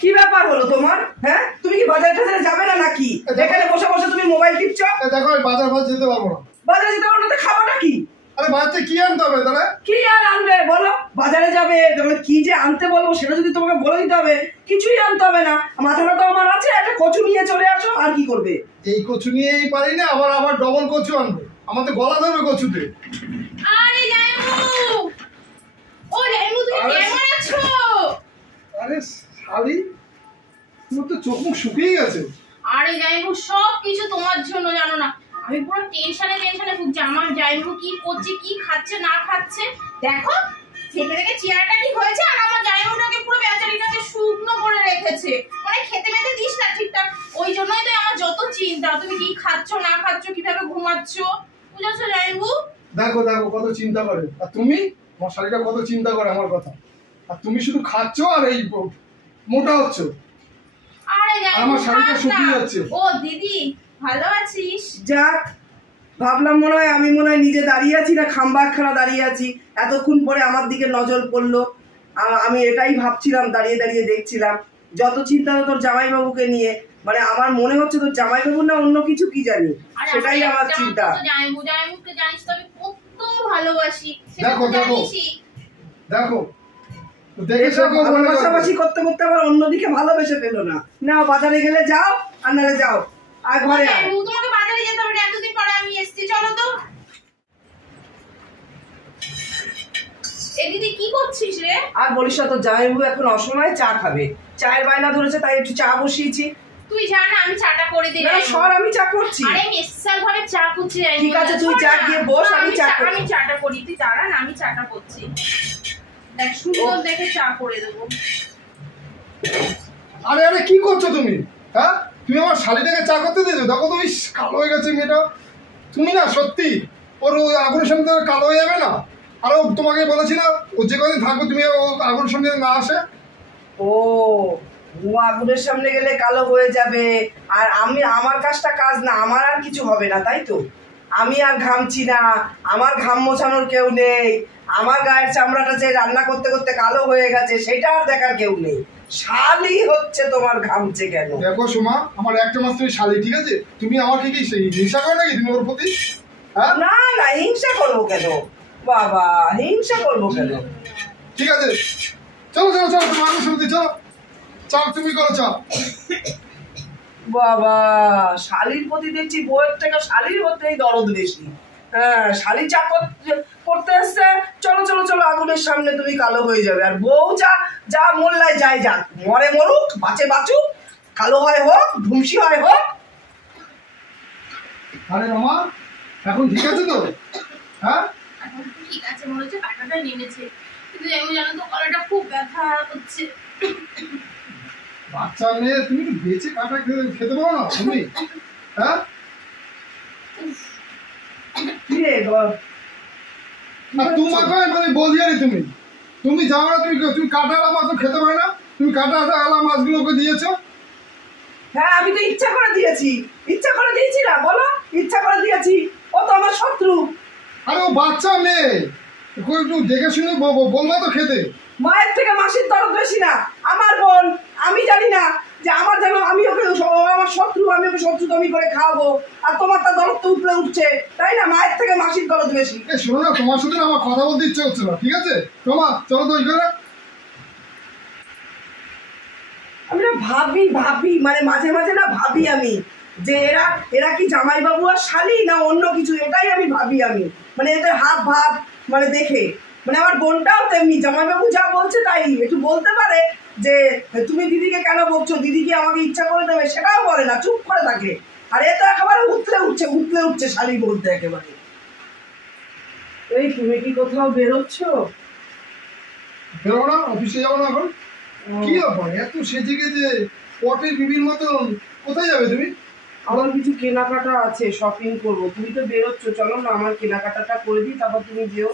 কি ব্যাপার হলো তোমার? হ্যাঁ, তুমি কি বাজারে টাজারে যাবে না নাকি? এখানে বসে বসে তুমি মোবাইল টিপছো। দেখো বাজার যেতে পারবো না। বাজারে যেতে পারবো না? খাবারটা কি? আরে বাজারে কি আনতে হবে তাহলে? কি আর আনবে বলো? বাজারে যাবে, তবে কি যে আনতে বলবো সেটা যদি তোমাকে বলে দিতে হবে, কিছুই আনতে হবে না। মাথাটা তো আমার আছে, একটা কচু নিয়ে চলে আসো। আর কি করবে? এই কচু নিয়েই পারি না, আবার ডবল কচু আনবো। আমার তো গলা ধরবে কচুতে। আরে জাইমু, ও জাইমু তুমি কেমন আছো? আরে শালি, তোমার তো চোখ মুখ শুকিয়ে গেছে। আরে জাইমু, সব কিছু তোমার জন্য, জানো না আমি পুরো টেনশনে ভুগছি। আমার জাইমু কি করছে, কি খাচ্ছে না খাচ্ছে দেখো। থেকে থেকে চেয়ারটা কি হয়েছে, আর আমার জাইমুটাকে পুরো বেচারিটাকে শুকনো করে রেখেছে। মানে খেতে মেতে দিস না ঠিকঠাক, ওই জন্যই তো আমার যত চিন্তা। তুমি কি খাচ্ছ না খাচ্ছ, কিভাবে ঘুমাচ্ছ, বুঝেছো জাইমু? দেখো কত চিন্তা করে। আর তুমি, আমার শালিটা কত চিন্তা করে আমার কথা। আর তুমি শুধু খাচ্ছ আর এই মোটা হচ্ছ। আরে জাইমু, আমার শালিটা শুকিয়ে যাচ্ছে। ও দিদি, ভালো আছিস? যাক, ভাবলাম আমি মনে হয় নিজে দাঁড়িয়ে আছি না খাম্বা খানা দাঁড়িয়ে আছি। এতক্ষণ পরে আমার দিকে নজর পড়লো। আমি এটাই ভাবছিলাম, দাঁড়িয়ে দাঁড়িয়ে দেখছিলাম। যত চিন্তা তোর জামাইবাবুকে নিয়ে, মানে আমার মনে হচ্ছে তোর জামাইবাবু না অন্য কিছু, কি জানি, সেটাই আমার চিন্তা। জামাইবাবুকে জানিস তো আমি কত ভালোবাসি। দেখো ভালোবাসাবাসি করতে করতে আবার অন্যদিকে ভালোবেসে পেলো না। নাও বাজারে গেলে যাও, আর নাহলে যাও আর ঘরে। তোমাকে বাজারে যেতে হবে, এতদিন পরে আমি এসেছি, চলো তো। দিদি কি করছিস রে? আর বলিস না, তোর জামাইবাবু এখন অসময়ে চা খাবে, চায়ের বায়না ধরেছে, তাই একটু চা বসিয়েছি। তুই যা না, আমি চাটা করে দিই। না সর, আমি চা করছি। আরে মেসাল ভাবে চা করছি। ঠিক আছে, তুই চা গিয়ে বস, আমি চাটা করি। তুই দাঁড়া না, আমি চাটা করছি। দেখ সুন্দর দেখে চা করে দেবো। আরে কি করছো তুমি? হ্যাঁ, তুমি আমার শালিটাকে চা করতে দিয়েছো। দেখো তুমি কালো হয়ে গেছে মেয়েটা। তুমি না সত্যি ওর আগুনের সামনে কালো হয়ে যাবে না। আরো তোমাকে বলেছি না, ও যে কদিন থাকবে তুমি ও আগুনের সামনে না আসে। ও আগুনের সামনে গেলে কালো হয়ে যাবে, আর আমার কাজটা কাজ না, আমার আর কিছু হবে না, তাই তো? আমি আর ঘামছি না, আমার ঘাম মোছানোর কেউ নেই, আমার গায়ের চামড়াটা যে রান্না করতে করতে কালো হয়ে গেছে সেটা আর দেখার কেউ নেই। শালি হচ্ছে তোমার ঘামছে কেন? দেখো সোমা, আমার একটা মাত্রই শালি, ঠিক আছে? তুমি আমাকে কি হিংসা করো নাকি তুমি ওর প্রতি? না হিংসা করবো কেন বাবা, হিংসা করবো কেন? ঠিক আছে, চলো তুমি আমার সঙ্গে চলো, চাপ তুমি করো চাপ। বাবা, শালির প্রতি দেখছি বউয়ের থেকে শালির মধ্যেই দরদ বেশি। হ্যাঁ, শালি চা করতে এসছে, চলো আগুনের সামনে তুমি কালো হয়ে যাবে। আর বউ যা মোল্লায় যায় যাক, মরে মরুক, বাঁচে বাঁচুক, কালো হয় হোক, ধুমসি হয় হোক। আরে রমা, এখন ঠিক আছে তো? হ্যাঁ ঠিক আছে, মনে হচ্ছে কাঁটাটা নেমেছে, কিন্তু আমি জানো তো গলাটা খুব ব্যথা হচ্ছে। বাচ্চা মেয়ে, তুমি কি বেঁচে কাঁটা খেতে পারো না তুমি? হ্যাঁ তোমাকে বলি আরে তুমি যাও না, তুমি কাঁটা মাছ খেতে পারো না? তুমি কাঁটা মাছগুলোকে দিয়েছো। হ্যাঁ, আমি তো ইচ্ছা করে দিয়েছি না, বলো? ইচ্ছা করে দিয়েছি, ও তো আমার শত্রু। আরে ও বাচ্চা মেয়ে, একটু দেখে শুনে বলবা তো খেতে। মায়ের থেকে মাসির দরদ বেশি না, আমার বোন। আমি জানি না যে আমার যেন আমি ওকে, আমার শত্রু, আমি ওকে শত্রু তুমি করে খাওয়াবো, আর তোমার তার দরদ তো উঠছে, তাই না? মায়ের থেকে মাসির দরদ বেশি। শোনো না, তোমার সাথে আমার কথা বলতে ইচ্ছে হচ্ছে না, ঠিক আছে? তোমার চলো তো ওই করে। আমি না ভাবি মানে মাঝে মাঝে না ভাবি আমি যে এরা কি জামাইবাবু আর শালি না অন্য কিছু, এটাই আমি ভাবি। আমি মানে এদের হাব ভাব মানে দেখে, মানে আমার বোনটাও তেমনি, জামাইবাবু যা বলছে তাই একটু বলতে পারে যে তুমি দিদিকে কেন বকছো, দিদি কি আমাকে ইচ্ছা করে দেবে, সেটাও বলে না, চুপ করে থাকে। আর এ তো একেবারে উতলে উঠছে শালি বলতে একেবারে। এই তুমি কি কোথাও বেরোচ্ছ? বেরোবো না, অফিসে যাবো না এখন। কি ব্যাপার, এত সেজে গেছে পটের বিবির মতন, কোথায় যাবে তুমি? আমার কিছু কেনাকাটা আছে, শপিং করবো। তুমি তো বেরোচ্ছ, চলো না আমার কেনাকাটাটা করে দিই, তারপর তুমি যেও।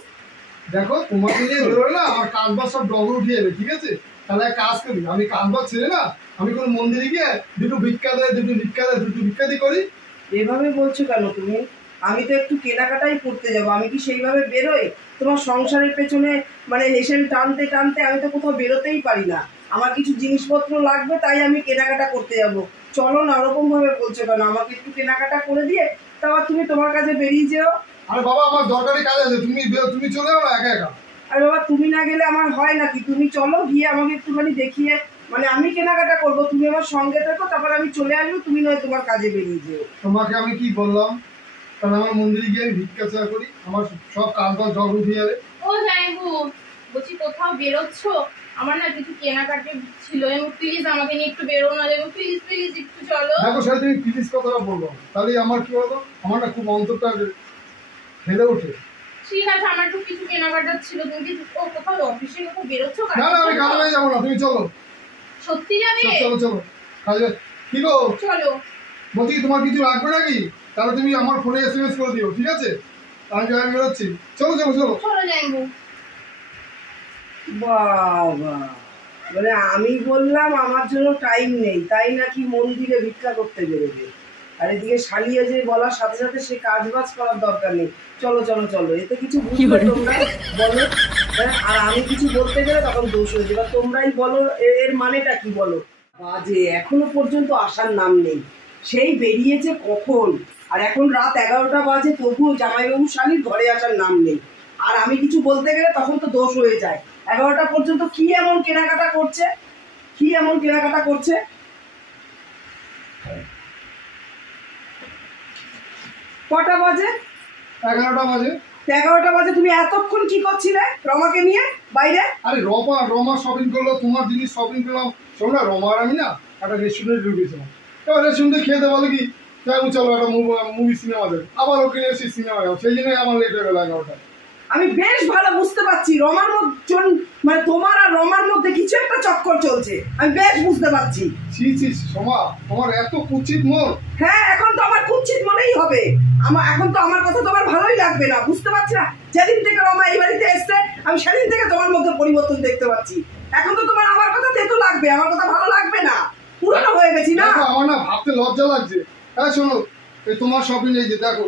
দেখো তোমাকে নিয়ে বেরোলে না আমার কাজবাজ সব ডগর উঠে যাবে, ঠিক আছে? তাহলে এক কাজ করি, আমি কাজবাজ ছেড়ে না, আমি কোনো মন্দিরে গিয়ে দুটো ভিক্ষা দিয়ে করি। এভাবে বলছো কেন তুমি? আমি তো একটু কেনাকাটাই করতে যাবো, আমি কি সেইভাবে বেরোই? তোমার সংসারের পেছনে মানে হেসেল টানতে টানতে আমি তো কোথাও বেরোতেই পারি না। আমার কিছু জিনিসপত্র লাগবে, তাই আমি কেনাকাটা করতে যাব। চলো না, ওরকম ভাবে বলছো কেন? আমাকে একটু কেনাকাটা করে দিয়ে তারপর তুমি তোমার কাছে বেরিয়ে যেও। আরে বাবা, আমার দরকারি কাজ আছে, তুমি চলে যাও না একা একা। আরে বাবা, তুমি না গেলে আমার হয় নাকি? তুমি চলো, গিয়ে আমাকে একটুখানি দেখিয়ে, মানে আমি কেনাকাটা করবো, তুমি আমার সঙ্গে থাকো, তারপর আমি চলে আসবো, তুমি নয় তোমার কাজে বেরিয়ে যেও। তোমাকে আমি কি বললাম? কারণ আমার মন্দিরে গিয়ে আমি ভিক্ষা চাওয়া করি, আমার সব কাজ বাজ জগ উঠিয়ে যাবে। ও জামাইবাবু, বলছি কোথাও বেরোচ্ছ? আমার না কিছু কেনাকাটা ছিল, এবং প্লিজ আমাকে নিয়ে একটু বেরো না জামাইবাবু, প্লিজ প্লিজ একটু চলো। দেখো সেটা তুমি প্লিজ কথাটা বলবো, তাহলে আমার কি বলতো, আমার না খুব অন্তরটা হেরে ওঠে। ঠিক আছে, আমার একটু কিছু কেনাকাটা ছিল, তুমি কি কোথাও অফিসে কোথাও বেরোচ্ছ? না না, আমি কাজে যাবো না, তুমি চলো। সত্যি যাবে? চলো চলো কাজে। কি গো, চলো। বলছি তোমার কিছু লাগবে নাকি? তাহলে তুমি আমার ফোনে SMS করে দিও, ঠিক আছে? আমি বেরোচ্ছি। চলো চলো চলো চলো জামাইবাবু। বাবা, মানে আমি বললাম আমার জন্য টাইম নেই, তাই নাকি মন্দিরে ভিক্ষা করতে বেরোবে। আর এদিকে শালিয়ে যে বলার সাথে সাথে সে কাজ বাজ করার দরকার নেই। চলো চলো চলো, এতে কিছু বুঝবে তোমরা বলো? হ্যাঁ, আর আমি কিছু বলতে গেলে তখন দোষ হয়ে যাবে। তোমরাই বলো এর মানেটা কি, বলো। বাজে এখনো পর্যন্ত আসার নাম নেই, সেই বেরিয়েছে কখন, আর এখন রাত 11টা বাজে, তবুও জামাইবাবু শালির ঘরে আসার নাম নেই। আর আমি কিছু বলতে গেলে তখন তো দোষ হয়ে যায়। 11টা পর্যন্ত কি এমন কেনাকাটা করছে, কি এমন কেনাকাটা করছে? কটা বাজে? 11টা বাজে। 11টা বাজে তুমি এতক্ষণ কি করছিলে রমাকে নিয়ে বাইরে? আরে রমা শপিং করলো, তোমার জিনিস শপিং করলাম। শোনো না, রমা আর আমি না একটা রেস্টুরেন্টে ঢুকেছিলাম। এবার রেস্টুরেন্টে খেতে বলে কি, চলো একটা মুভি সিনেমা দেবে। আবার ওকে এসে সিনেমা যাও, সেই জন্যই আমার লেট হয়ে গেল 11টা। আমি বেশ ভালো বুঝতে পারছি রমার মধ্যে, মানে তোমার আর রমার মধ্যে কিছু একটা চক্কর চলছে, আমি বেশ বুঝতে পারছি। ছি ছি সোমা, তোমার এত কুচিত মন। হ্যাঁ, এখন তো আমার কুৎসিত মনেই হবে। এখন তো আমার কথা তোমার ভালোই লাগবে না, বুঝতে পারছি না? যেদিন থেকে রমা এই বাড়িতে এসছে আমি সেদিন থেকে তোমার মধ্যে পরিবর্তন দেখতে পাচ্ছি। এখন তো তোমার আমার কথা তেতো লাগবে, আমার কথা ভালো লাগবে না, পুরোনো হয়ে গেছি না? আমার না ভাবতে লজ্জা লাগছে। হ্যাঁ শোনো, এই তোমার শপিং এই যে দেখো।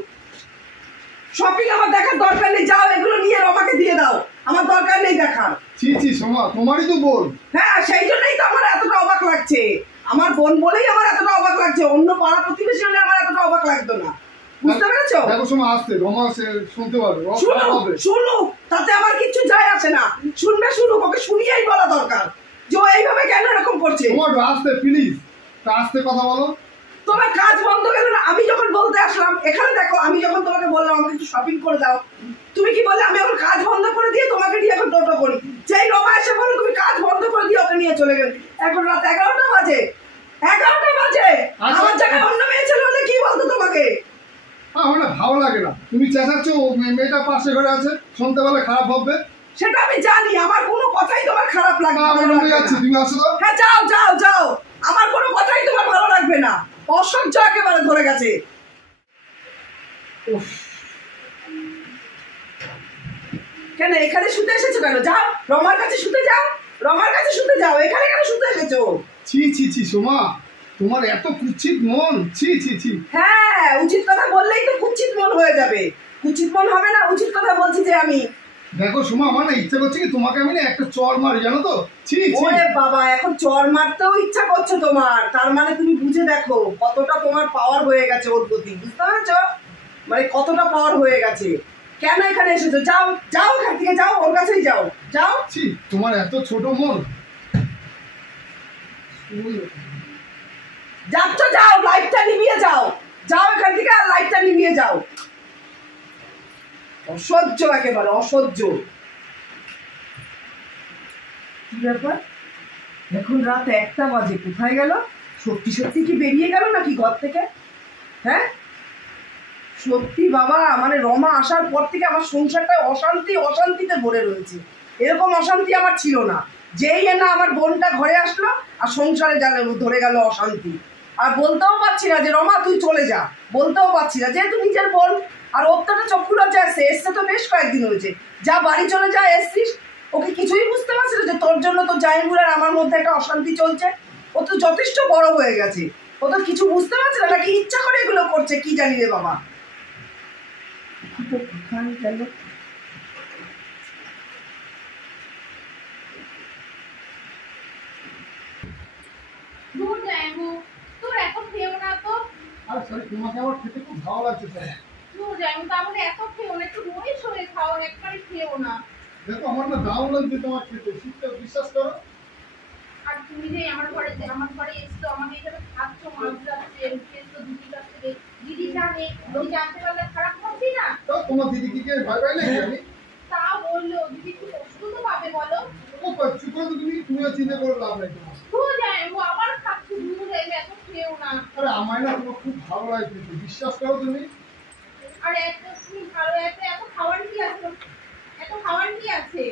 শপিং আমার দেখার দরকার নেই, যাও এগুলো নিয়ে রমাকে দিয়ে দাও, আমার দরকার নেই দেখার। ছি ছি সোমা, তোমারই তো বোন। হ্যাঁ, সেই জন্যই তো আমার এতটা অবাক লাগছে। আমার বোন বলেই আমার এতটা অবাক লাগছে, অন্য পাড়া প্রতিবেশী হলে আমার এতটা অবাক লাগতো না, বুঝতে পেরেছো? দেখো সোমা, আসতে রমা শুনতে পারবে। শুনুক, তাতে আমার কিছু যায় আসে না, শুনবে শুনুক, ওকে শুনিয়েই বলা দরকার যে ও এইভাবে কেন এরকম করছে। তোমার আসতে প্লিজ, আসতে কথা বলো। তোমার কাজ বন্ধ গেল না? আমি যখন বলতে আসলাম এখানে দেখো, আমি যখন তোমাকে বললাম আমাকে একটু শপিং করে দাও, তুমি কি বললে আমি এখন কাজ বন্ধ করে দিয়ে তোমাকে নিয়ে এখন টোটো করি? যেই রমা এসে বলো তুমি কাজ বন্ধ করে দিয়ে ওকে নিয়ে চলে গেলে। এখন রাত 11টা বাজে, 11টা বাজে, আমার জায়গায় অন্য মেয়ে ছেলে হলে কি বলতো তোমাকে? আমার না ভালো লাগে না, তুমি চেঁচাচ্ছ, মেয়েটা পাশে ঘরে আছে, শুনতে পেলে খারাপ ভাববে। সেটা আমি জানি, আমার কোনো কথাই তোমার খারাপ লাগবে না। তুমি আসো তো। হ্যাঁ, যাও যাও যাও, আমার কোনো কথাই তোমার ভালো লাগবে না, অসহ্য একেবারে ধরে গেছে। কেন এখানে শুতে এসেছো কেন? যাও রমার কাছে শুতে যাও, রমার কাছে শুতে যাও, এখানে কেন শুতে এসেছো? ছি ছি ছি সোমা, তোমার এত কুৎসিত মন, ছি ছি ছি। হ্যাঁ, উচিত কথা বললেই তো কুৎসিত মন হয়ে যাবে, কুৎসিত মন হবে না? উচিত কথা বলছি যে আমি। দেখো সোমা, আমার না ইচ্ছা করছে কি তোমাকে আমি না একটা চড় মারি, জানো তো? ছি ছি। ওরে বাবা, এখন চড় মারতেও ইচ্ছা করছে তোমার? তার মানে তুমি বুঝে দেখো কতটা তোমার পাওয়ার হয়ে গেছে ওর প্রতি, বুঝতে পেরেছো? মানে কতটা পাওয়ার হয়ে গেছে। কেন এখানে এসেছো? যাও যাও, এখান থেকে যাও, ওর কাছেই যাও, যাও। ছি, তোমার এত ছোট মন। যাচ্ছ, যাও, লাইটটা নিভিয়ে যাও, যাও এখান থেকে, আর লাইটটা নিভিয়ে যাও। অসহ্য, একেবারে অসহ্য। কি ব্যাপার, এখন রাত 1টা বাজে, কোথায় গেল? সত্যি সত্যি কি বেরিয়ে গেল নাকি ঘর থেকে? হ্যাঁ সত্যি বাবা, মানে রমা আসার পর থেকে আমার সংসারটা অশান্তিতে ভরে রয়েছে। এরকম অশান্তি আমার ছিল না। যেই না আমার বোনটা ঘরে আসলো আর সংসারে ধরে গেল অশান্তি। আর বলতেও পারছি না যে রমা তুই চলে যা, বলতেও পারছি না, যেহেতু নিজের বোন। আর ওর তো একটা চক্ষু লজ্জা এসছে তো বেশ কয়েকদিন হয়েছে, যা বাড়ি চলে যা, এসছিস। ওকে কিছুই বুঝতে পারছিল যে তোর জন্য তো জাইমুর আর আমার মধ্যে একটা অশান্তি চলছে? ও তো যথেষ্ট বড় হয়ে গেছে, ও তো কিছু বুঝতে পারছে না, নাকি ইচ্ছা করে এগুলো করছে, কি জানি রে বাবা। কোথায় গেল? জামাইবাবু, তোর এত খেও না তো। আর সরি, তোমাকে আমার খেতে খুব ভালো লাগছে স্যার। তোর জামাইবাবু তাহলে এত খেও না, একটু রয়ে সরে খাও, একবারে খেও না। দেখো আমার না দারুণ লাগছে তোমার খেতে, শীতটা বিশ্বাস করো। আর তুমি যে আমার ঘরে এসছো, আমাকে এইভাবে খাচ্ছ, মাছ যাচ্ছে, উঠেছো দিদির কাছ থেকে, দিদি জানে, দিদি জানতে পারলে খারাপ করছি না? তো তোমার দিদি কি ভয় পাই নাকি আমি? তা বললো, দিদি একটু কষ্ট তো পাবে বলো। ও চুপ করো তুমিও চিন্তা করে লাভ নাই তোমার। তুই জামাইবাবু আবার খাচ্ছ, দুধ যাইবে, এত খেও না। আরে আমার না তোমার খুব ভালো লাগছে, বিশ্বাস করো তুমি। আর এত তুমি ভালো, এত খাওয়ার কি আছে? এত খাওয়ার কি আছে?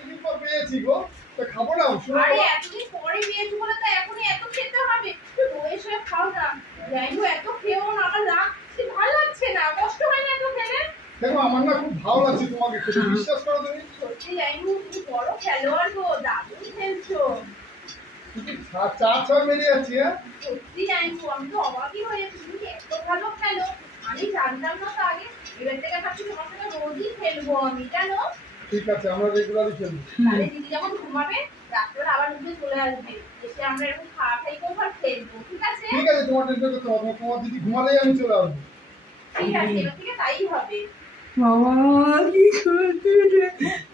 এদিন পর পেয়েছি গো, তো খাবো না শোনো। আরে এতদিন পরে পেয়েছি বলে তো এখনই এত খেতে হবে, একটু বয়স হয়ে খাও না। জামাইবাবু এত খেও না, আমার লাগছে, ভালো লাগছে না, কষ্ট হয় না এত খেলে? দেখো আমার না খুব ভালো লাগছে তোমাকে খেতে, বিশ্বাস করো তুমি। সত্যি জামাইবাবু তুমি বড় খেলোয়াড় গো, দারুণ খেলছো। চা চা মেরে যাচ্ছি। হ্যাঁ সত্যি জামাইবাবু আমি তো অবাকই হয়ে যাচ্ছি, তুমি এত ভালো খেলো, আমি জানতাম না তো আগে। এবার থেকে ভাবছি তোমার সঙ্গে রোজই খেলবো আমি, জানো? ঠিক আছে, আমরা রেগুলারই খেলবো। তাহলে দিদি যখন ঘুমাবে রাত্রে আবার উঠে চলে আসবে, এসে আমরা এরকম খাওয়াই করবো আর খেলবো, ঠিক আছে? ঠিক আছে, তোমার টেনশন করতে হবে না, তোমার দিদি ঘুমালেই আমি চলে আসবো। ঠিক আছে, এবার থেকে তাই হবে। বাবা কি করতে রে,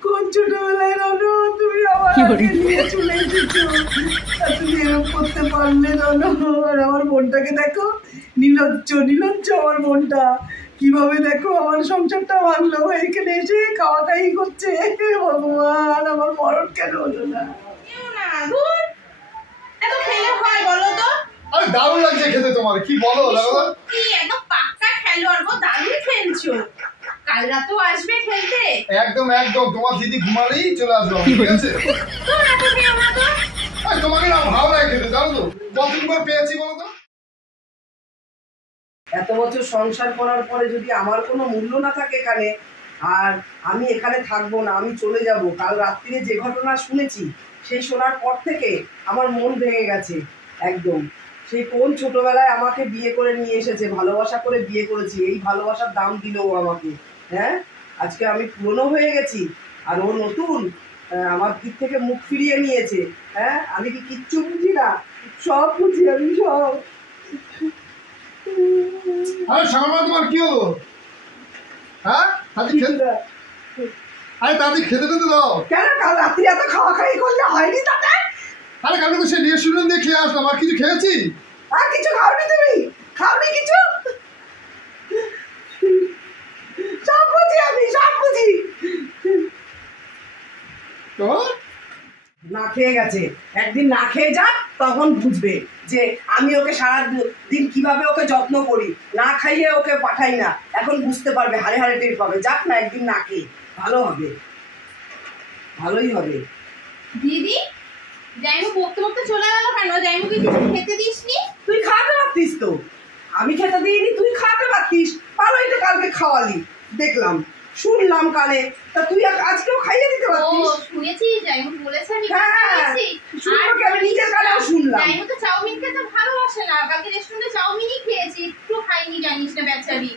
কোন ছোটবেলায় রানো তুমি আমাকে নিয়ে চলে এসেছো, আর তুমি এরকম করতে পারলে রানো। আর আমার বোনটাকে দেখো, নীলজ্জ আমার বোনটা, কিভাবে দেখো আমার সংসারটা ভাঙলো, এখানে এসে খাওয়া খাই করছে। ভগবান আমার মরণ কেন হলো না? কেউ না, ধুর, এত খেলে হয় বলো তো? আরে দারুণ লাগছে খেতে তোমার, কি বলো দাদা? সত্যি একদম পাক্কা খেলোয়াড় গো, দারুণ খেলছো। কাল রাতেও আসবে খেলতে? একদম একদম, তোমার দিদি ঘুমালেই চলে আসবো, ঠিক আছে? তোর এত খেও না তো। আর তোমাকে না ভালো লাগে খেতে, জানো তো কতদিন পর পেয়েছি বলো তো। এত বছর সংসার করার পরে যদি আমার কোনো মূল্য না থাকে এখানে, আর আমি এখানে থাকবো না, আমি চলে যাব। কাল রাত্রিরে যে ঘটনা শুনেছি, সেই শোনার পর থেকে আমার মন ভেঙে গেছে একদম। সেই কোন ছোটবেলায় আমাকে বিয়ে করে নিয়ে এসেছে, ভালোবাসা করে বিয়ে করেছি, এই ভালোবাসার দাম দিল ও আমাকে। হ্যাঁ, আজকে আমি পুরনো হয়ে গেছি আর ও নতুন, আমার দিক থেকে মুখ ফিরিয়ে নিয়েছে। হ্যাঁ, আমি কি কিচ্ছু বুঝি না? সব বুঝি আমি, সব। আরে সামনে তোমার কি হলো? হ্যাঁ আরে তাড়াতাড়ি খেতে দিতে দাও। কেন কাল রাত্রি এত খাওয়া খাই করলে হয়নি তাতে? আরে কালকে তো সেই রেস্টুরেন্ট দিয়ে খেয়ে আসলাম, আর কিছু খেয়েছি? আর কিছু খাওনি তুমি? খাওনি কিছু? সব বুঝি আমি, সব বুঝি। তো না খেয়ে গেছে, একদিন না খেয়ে যাক, তখন বুঝবে যে আমি ওকে সারা দিন কিভাবে ওকে যত্ন করি, না খাইয়ে ওকে পাঠাই না। এখন বুঝতে পারবে, হারে হারে টের পাবে। যাক না, একদিন না খেয়ে ভালো হবে, ভালোই হবে। দিদি জাইমু বকতে বকতে চলে গেল কেন? জাইমুকে কিছু খেতে দিসনি? তুই খাওয়াতে পারতিস তো, আমি খেতে দিইনি, তুই খাওয়াতে পারতিস। ভালোই তো কালকে খাওয়ালি, দেখলাম শুনলাম কানে, তা তুই আজকেও খাইয়ে দিতে ও পারতিস। শুনেছি জাইমু বলেছে, আমি হ্যাঁ, শুনলাম, আমি নিজের কানেও শুনলাম। জাইমু তো চাউমিন খেতে ভালোবাসে না, কালকে রেস্টুরেন্টে চাউমিনই খেয়েছি, একটু খাইনি জানিস না বেচারি,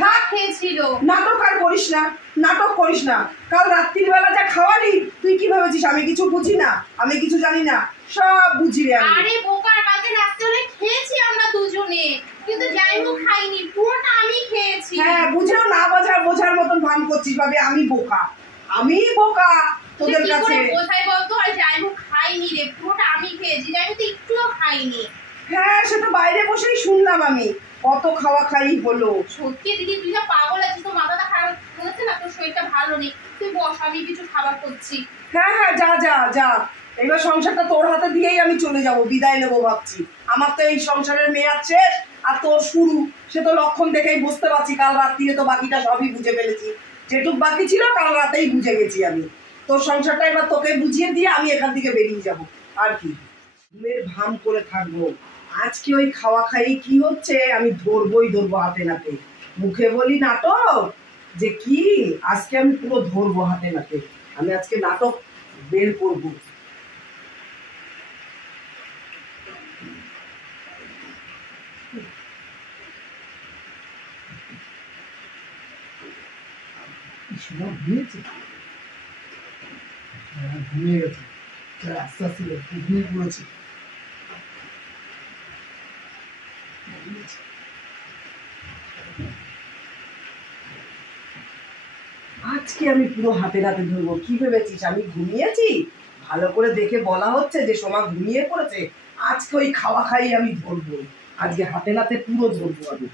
থাক, খেয়েছিল। নাটক আর করিস না, নাটক করিস না। কাল রাত্রির বেলা যা খাওয়ালি, তুই কি ভেবেছিস আমি কিছু বুঝি না, আমি কিছু জানি না? সব বুঝি রে আমি। আরে বোকা, কালকে রাত্রে খেয়েছি আমরা দুজনে, কিন্তু জাইমু খাইনি, পুরোটা আমি খেয়েছি। হ্যাঁ, বুঝেও না বোঝার মতন ভান করছিস, ভাবে আমি বোকা, আমি বোকা তোদের কি কাছে। করে বোঝাই বলতো? আর জাইমু খাইনি রে, পুরোটা আমি খেয়েছি, জাইমু তো একটুও খাইনি। হ্যাঁ, সে তো বাইরে বসেই শুনলাম আমি, কত খাওয়া খাই হলো। সত্যি দিদি তুই যা পাগল আছিস, তো মাথাটা খারাপ হচ্ছে না, তোর শরীরটা ভালো নেই, তুই বস, আমি কিছু খাবার করছি। হ্যাঁ হ্যাঁ, যা যা যা, এবার সংসারটা তোর হাতে দিয়েই আমি চলে যাব, বিদায় নেবো ভাবছি। আমার তো এই সংসারের মেয়াদ শেষ, আর তোর শুরু। সে তো লক্ষণ দেখেই বুঝতে পারছি, কাল রাত্রিরে তো বাকিটা সবই বুঝে ফেলেছি। যেটুক বাকি ছিল কাল রাতেই বুঝে গেছি আমি। তোর সংসারটা এবার তোকে বুঝিয়ে দিয়ে আমি এখান থেকে বেরিয়ে যাব, আর কি ঘুমের ভাম করে থাকবো। আজকে ওই খাওয়া খাই কি হচ্ছে আমি ধরবো হাতে নাতে। মুখে বলি নাটক, যে কি আজকে আমি পুরো ধরবো হাতে নাতে। আমি আজকে নাটক বের করবো। ঘুমিয়েছে, ঘুমিয়ে গেছে, আস্তে আস্তে ঘুমিয়ে পড়েছে। আজকে আমি পুরো হাতে নাতে ধরবো। কি ভেবেছিস আমি ঘুমিয়েছি? ভালো করে দেখে বলা হচ্ছে যে সোমা ঘুমিয়ে পড়েছে। আজকে ওই খাওয়া খাই আমি ধরবো, আজকে হাতে নাতে পুরো ধরবো আমি।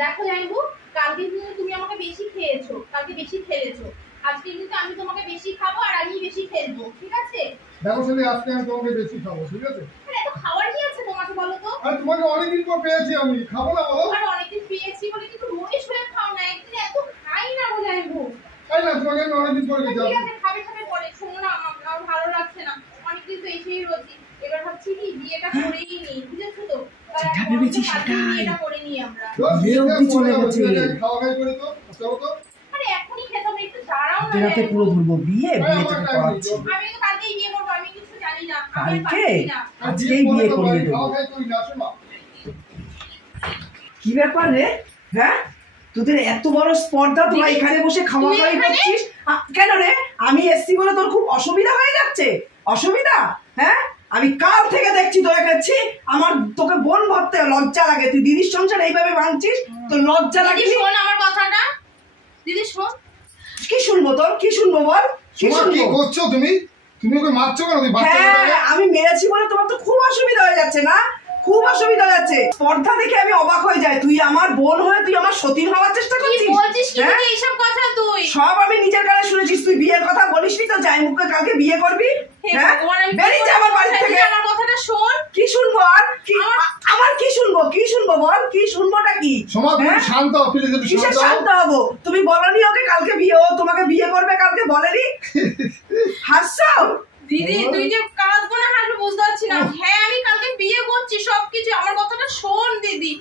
দেখো জাইবু, কালকে কিন্তু তুমি আমাকে বেশি খেয়েছো, কালকে বেশি খেলেছো। আজকে কিন্তু আমি তোমাকে বেশি খাবো আর আমি বেশি খেলবো, ঠিক আছে? দেখো শুধু আজকে আমি তোমাকে বেশি খাবো, ঠিক আছে? আরে এত খাওয়ার কি আছে তোমাকে বলো তো? আর তোমাকে অনেকদিন পর পেয়েছি আমি, খাবো না বলো? আর অনেকদিন পেয়েছি বলে কিন্তু রোজই শুয়ে খাও না, একদিন এত খাই না গো জাইবু। তাই না, তোমাকে আমি অনেকদিন পরে ঠিক গেছি। আছে, খাবে খাবে পরে। শোনো না, আমার ভালো লাগছে না, অনেকদিন তো এসেই রোজই। এবার ভাবছি কি বিয়েটা করেই নিই, বুঝেছো তো? যেটা ভেবেছি সেটাই। বিয়েটা করে নিই আমরা। বিয়ে অবধি চলে গেছে। খাওয়া খাই করে তো চলো তো। আরে এখনই খেতে হবে, একটু দাঁড়াও না। হাতে নাতে পুরো ধরবো, বিয়ে বিয়েটা করাচ্ছি। আমি তো কালকেই বিয়ে করবো, আমি কিছু জানি না। আমি আর কালকে? পারছি না। আজকেই বিয়ে করিয়ে দেবো। খাওয়া খাই করি না, শোনো। কি ব্যাপার রে? হ্যাঁ, তোদের এত বড় স্পর্ধা, তোরা এখানে বসে খাওয়া তুই খাওয়াই এখানে? করছিস? কেন রে? আমি এসছি বলে তোর খুব অসুবিধা হয়ে যাচ্ছে? অসুবিধা? হ্যাঁ, আমি কাল থেকে দেখছি তোরা খাচ্ছি, আমার তোকে বোন ভাবতে লজ্জা লাগে। তুই দিদির সংসার এইভাবে ভাঙছিস, তোর লজ্জা লাগে? দিদি শোন আমার কথাটা, দিদি শোন। কি শুনবো তোর? কি শুনবো বল? কি তোমার কি শুনবো? করছো তুমি? তুমি ওকে মারছো কেন? তুমি হ্যাঁ, আমি মেরেছি বলে তোমার তো খুব অসুবিধা হয়ে যাচ্ছে না? খুব অসুবিধা হয়ে যাচ্ছে। স্পর্ধা দেখে আমি অবাক হয়ে যাই। তুই আমার বোন হয়ে তুই আমার সতীন হওয়ার চেষ্টা কি করছিস? বলছিস কি হ্যাঁ? দিদি এইসব কথা তুই? সব আমি নিজের কানে শুনেছিস। তুই বিয়ের কথা বলিসনি তো জামাইবাবুকে কালকে বিয়ে করবি? হ্যাঁ, ভগবান, আমি বেরিয়ে যা আমার বাড়ি থেকে। আমার কথাটা শোন। কি শুনবো আর? কি আমার কি শুনবো? কি শুনবো বল? কি শুনবোটা কি? সমা তুমি হ্যাঁ? শান্ত হও, প্লিজ একটু কিসে শান্ত হও। শান্ত হবো? তুমি বলনি ওকে কালকে বিয়ে, ও তোমাকে বিয়ে করবে কালকে বলেনি? হাসছো? দিদি তুই যে কাঁদবো না হাসবো বুঝতে পারছি না। হ্যাঁ আমি কালকে বিয়ে করছি, সবকিছু। আমার কথাটা শোন দিদি,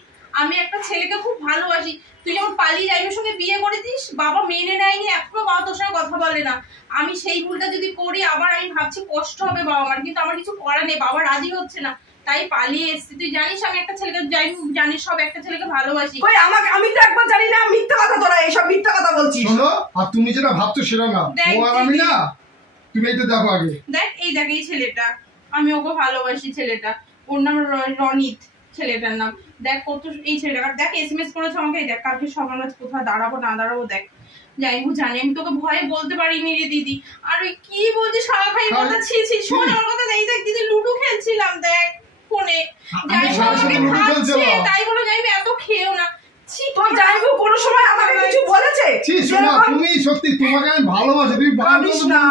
আমি একটা ছেলেকে খুব ভালোবাসি। তুই যখন পালিয়ে যাইবার সঙ্গে বিয়ে করেছিস, বাবা মেনে নেয়নি, এখনো বাবা তোর সঙ্গে কথা বলে না। আমি সেই ভুলটা যদি করি আবার আমি ভাবছি কষ্ট হবে বাবা আমার, কিন্তু আমার কিছু করার নেই, বাবা রাজি হচ্ছে না, তাই পালিয়ে এসেছি। তুই জানিস আমি একটা ছেলেকে, যাই জানিস সব একটা ছেলেকে ভালোবাসি। কই আমাকে, আমি তো একবার জানি না। মিথ্যা কথা, তোরা এসব মিথ্যা কথা বলছিস। শোনো, আর তুমি যেটা ভাবছো সেটা না। দেখ ও আর আমি দিদি। না, তুমি এইটা দেখো আগে। দেখ এই ছেলেটা, আমি ওকে ভালোবাসি। ছেলেটা, ওর নাম রনিত, ছেলেটার নাম। দেখ কত, এই ছেলেটা দেখ এসএমএস করেছে আমাকে। দেখ কালকে সকালে কোথায় দাঁড়াবো না দাঁড়াবো দেখ। যাইবু জানি আমি তোকে ভয়ে বলতে পারিনি রে দিদি। আর ওই কি বলছিস সারা খাই কথা? ছি ছি, শোন আমার কথা। এই দেখ দিদি, লুডো খেলছিলাম দেখ ফোনে। যাইবু আমাকে খাচ্ছে, তাই বলে যাইবু এত খেয়েও না। ছি, তোর জামাইবাবু কোনো সময় আমাকে কিছু বলেছে? ছি শোনা, তুমি সত্যি, তোমাকে আমি ভালোবাসি। তুমি ভাবিস না,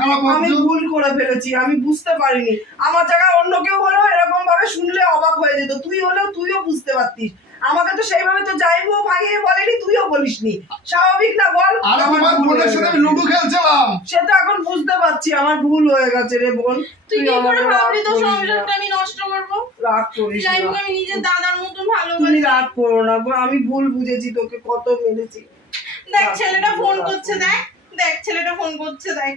খারাপ আমি ভাবছো। ভুল করে ফেলেছি, আমি বুঝতে পারিনি। আমার জায়গায় অন্য কেউ হলেও এরকম ভাবে শুনলে অবাক হয়ে যেত। তুই হলেও তুইও বুঝতে পারতিস। আমাকে তো সেইভাবে তো জামাইবাবু ভাঙিয়ে বলেনি, তুইও বলিসনি। স্বাভাবিক না বল? আরে তোমার বোনের সাথে আমি লুডো খেলছিলাম। সেটা এখন বুঝতে পারছি, আমার ভুল হয়ে গেছে রে বোন। তুই কি করে আমাকে ভাবলি তোর রাগ করিস না। সংসারটা আমি নষ্ট করবো? রাগ করিস না। যাইবুকে আমি নিজের দাদার মতন তুমি ভালোবাসি। রাগ করো না, আমি ভুল বুঝেছি, তোকে কত মেরেছি। দেখ ছেলেটা ফোন করছে, দেখ দেখ ছেলেটা ফোন করছে, দেখ।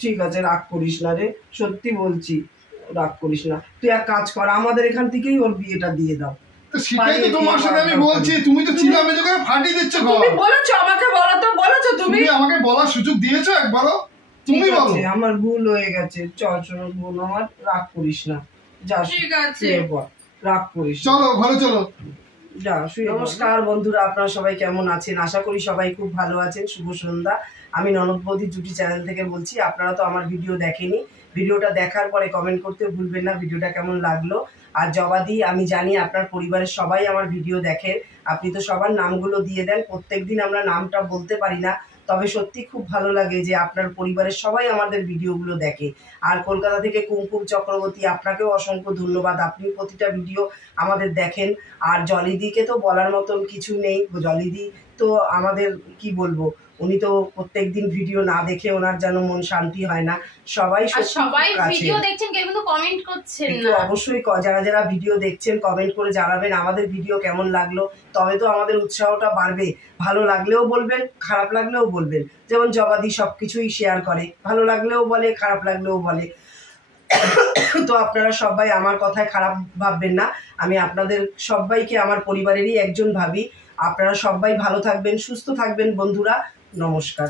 ঠিক আছে, রাগ করিস না রে, সত্যি বলছি, রাগ করিস না। তুই এক কাজ কর, আমাদের এখান থেকেই ওর বিয়েটা দিয়ে দাও। তো সেটাই তো তোমার সাথে আমি বলছি। তুমি তো চিনা মেজে করে ফাটিয়ে দিচ্ছ ঘর। তুমি বলেছো আমাকে, বলো তো, বলেছো তুমি? তুমি আমাকে বলার সুযোগ দিয়েছো একবারও? তুমি ঠিক বলো। আছে, আমার ভুল হয়ে গেছে। চল চল বোন আমার, রাগ করিস না। যা ঠিক আছে। শুয়ে পড়, রাগ করিস না। চলো ঘরে চলো। যা শুয়ে। নমস্কার বন্ধুরা, আপনারা সবাই কেমন আছেন? আশা করি সবাই খুব ভালো আছেন। শুভ সন্ধ্যা। আমি ননদ বৌদি জুটি চ্যানেল থেকে বলছি। আপনারা তো আমার ভিডিও দেখেনি, ভিডিওটা দেখার পরে কমেন্ট করতে ভুলবেন না ভিডিওটা কেমন লাগলো। আর জবাদি, আমি জানি আপনার পরিবারের সবাই আমার ভিডিও দেখেন, আপনি তো সবার নামগুলো দিয়ে দেন। প্রত্যেকদিন আমরা নামটা বলতে পারি না, তবে সত্যি খুব ভালো লাগে যে আপনার পরিবারের সবাই আমাদের ভিডিওগুলো দেখে। আর কলকাতা থেকে কুমকুম চক্রবর্তী, আপনাকেও অসংখ্য ধন্যবাদ, আপনি প্রতিটা ভিডিও আমাদের দেখেন। আর জলিদিকে তো বলার মতন কিছু নেই। জলিদি তো আমাদের কি বলবো, উনি তো প্রত্যেকদিন ভিডিও না দেখে ওনার যেন মন শান্তি হয় না। সবাই আর সবাই ভিডিও দেখছেন, কেউ কিন্তু কমেন্ট করছেন না। অবশ্যই যারা যারা ভিডিও দেখছেন কমেন্ট করে জানাবেন আমাদের ভিডিও কেমন লাগলো, তবে তো আমাদের উৎসাহটা বাড়বে। ভালো লাগলেও বলবেন, খারাপ লাগলেও বলবেন। যেমন জবাদি সবকিছুই শেয়ার করে, ভালো লাগলেও বলে, খারাপ লাগলেও বলে। তো আপনারা সবাই আমার কথায় খারাপ ভাববেন না, আমি আপনাদের সবাইকে আমার পরিবারেরই একজন ভাবি। আপনারা সবাই ভালো থাকবেন, সুস্থ থাকবেন বন্ধুরা। নমস্কার।